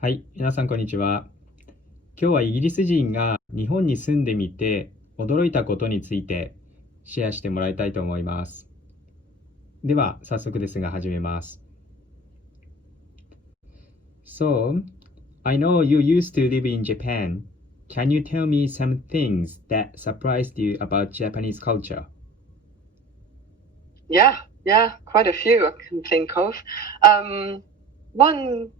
はい、皆さんこんにちは。今日はイギリス人が日本に住んでみて驚いたことについてシェアしてもらいたいと思います。では、早速ですが始めます。So, I know you used to live in Japan. Can you tell me some things that surprised you about Japanese culture? Yeah, quite a few I can think of. One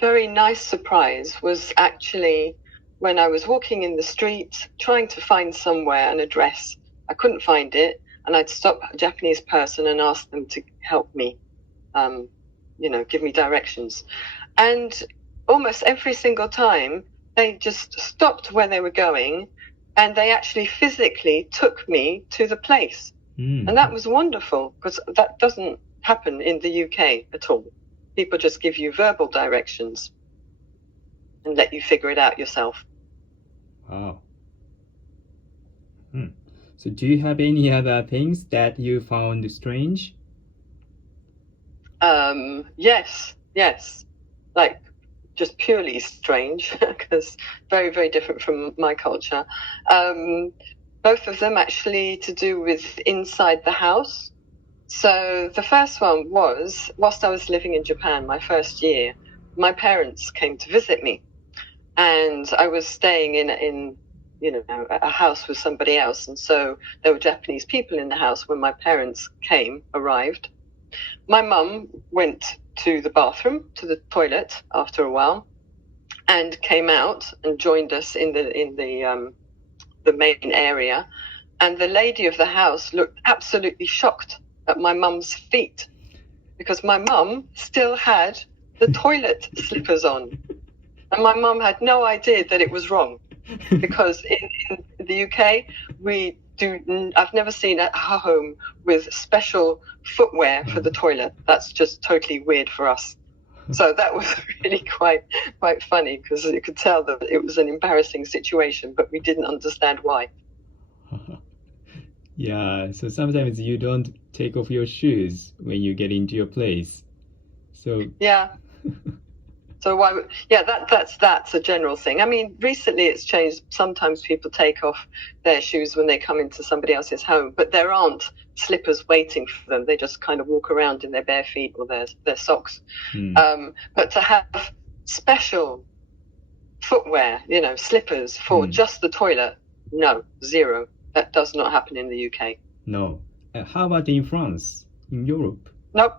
very nice surprise was actually when I was walking in the street trying to find somewhere an address. I couldn't find it, and I'd stop a Japanese person and ask them to help me, give me directions. And almost every single time, they just stopped where they were going, and they actually physically took me to the place. And that was wonderful because that doesn't happen in the UK at all. People just give you verbal directions and let you figure it out yourself. Wow. So do you have any other things that you found strange? Yes. Like just purely strange because very, very different from my culture. Both of them actually to do with inside the house. So the first one was, whilst I was living in Japan, my first year, my parents came to visit me. And I was staying in a house with somebody else. And so there were Japanese people in the house when my parents arrived. My mum went to the bathroom, to the toilet after a while, and came out and joined us in the main area, and the lady of the house looked absolutely shocked at my mum's feet because my mum still had the toilet slippers on, and my mum had no idea that it was wrong because in the UK I've never seen a home with special footwear for the toilet. That's just totally weird for us. So that was really quite funny because you could tell that it was an embarrassing situation, but we didn't understand why. Yeah, so sometimes you don't take off your shoes when you get into your place. So yeah. So why? Yeah, that's a general thing. I mean, recently it's changed. Sometimes people take off their shoes when they come into somebody else's home, but there aren't slippers waiting for them. They just kind of walk around in their bare feet or their socks. But to have special footwear, slippers for just the toilet, no, zero. That does not happen in the UK. No. How about in France, in Europe? No.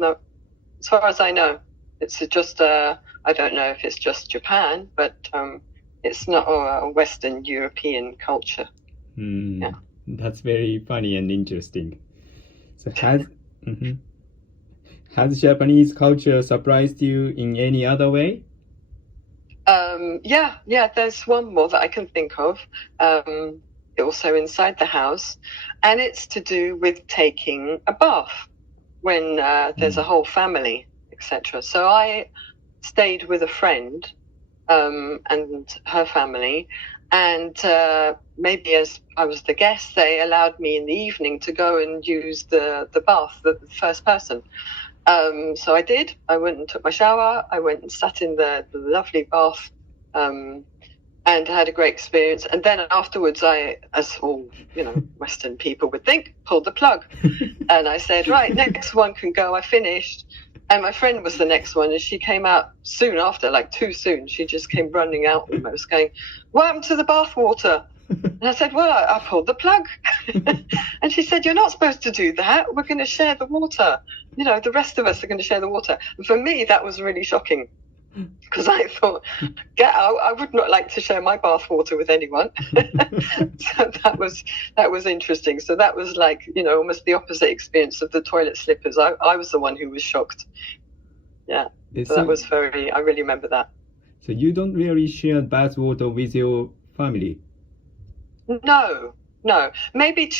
As far as I know. It's just, I don't know if it's just Japan, but it's not a Western European culture. Yeah. That's very funny and interesting. So has Japanese culture surprised you in any other way? Yeah, there's one more that I can think of, also inside the house, and it's to do with taking a bath when there's a whole family, etc. So I stayed with a friend and her family, and maybe as I was the guest, they allowed me in the evening to go and use the bath, the first person. So I did. I went and took my shower. I went and sat in the lovely bath and had a great experience. And then afterwards, I, as all, Western people would think, pulled the plug. And I said, right, next one can go. I finished. And my friend was the next one, and she came out soon after, like too soon. She just came running out almost going, what happened to the bath water? And I said, well, I pulled the plug. And she said, you're not supposed to do that. We're going to share the water. The rest of us are going to share the water. And for me, that was really shocking because I thought, I would not like to share my bath water with anyone. So that was interesting. So that was like, almost the opposite experience of the toilet slippers. I was the one who was shocked. Yeah. So that was I really remember that. So you don't really share bath water with your family? No. Maybe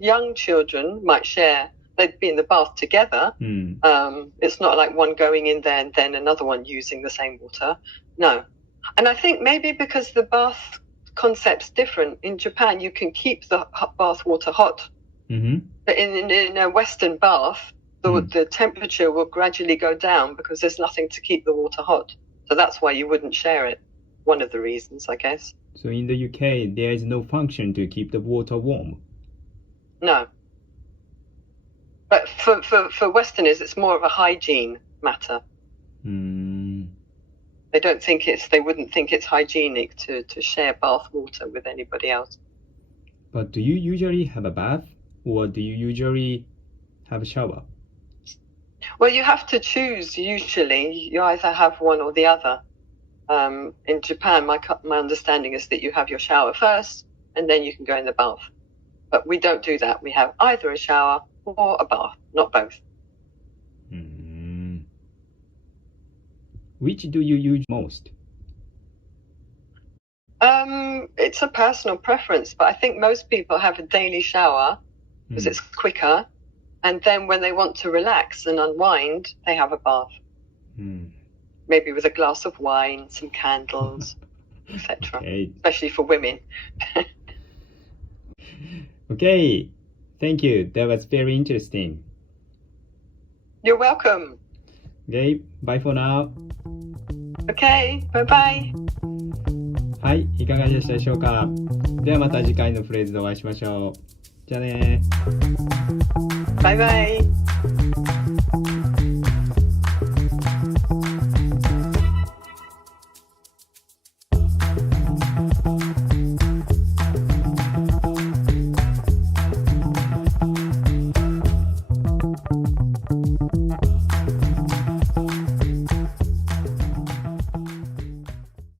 young children might share. They'd be in the bath together. It's not like one going in there and then another one using the same water. No. And I think maybe because the bath concept's different. In Japan, you can keep the bath water hot. But in a Western bath, the temperature will gradually go down because there's nothing to keep the water hot. So that's why you wouldn't share it. One of the reasons, I guess. So in the UK, there is no function to keep the water warm. No. But for Westerners, it's more of a hygiene matter. They wouldn't think it's hygienic to share bath water with anybody else. But do you usually have a bath, or do you usually have a shower? Well, you have to choose usually. You either have one or the other. In Japan, my understanding is that you have your shower first, and then you can go in the bath. But we don't do that. We have either a shower or a bath, not both. Which do you use most? It's a personal preference, but I think most people have a daily shower because it's quicker. And then when they want to relax and unwind, they have a bath. Maybe with a glass of wine, some candles, etc. Okay. Especially for women. Okay, thank you. That was very interesting. You're welcome. Okay, bye for now. Okay, bye-bye. はい、いかがでしたでしょうか。ではまた次回のフレーズでお会いしましょう。じゃあね。Bye-bye.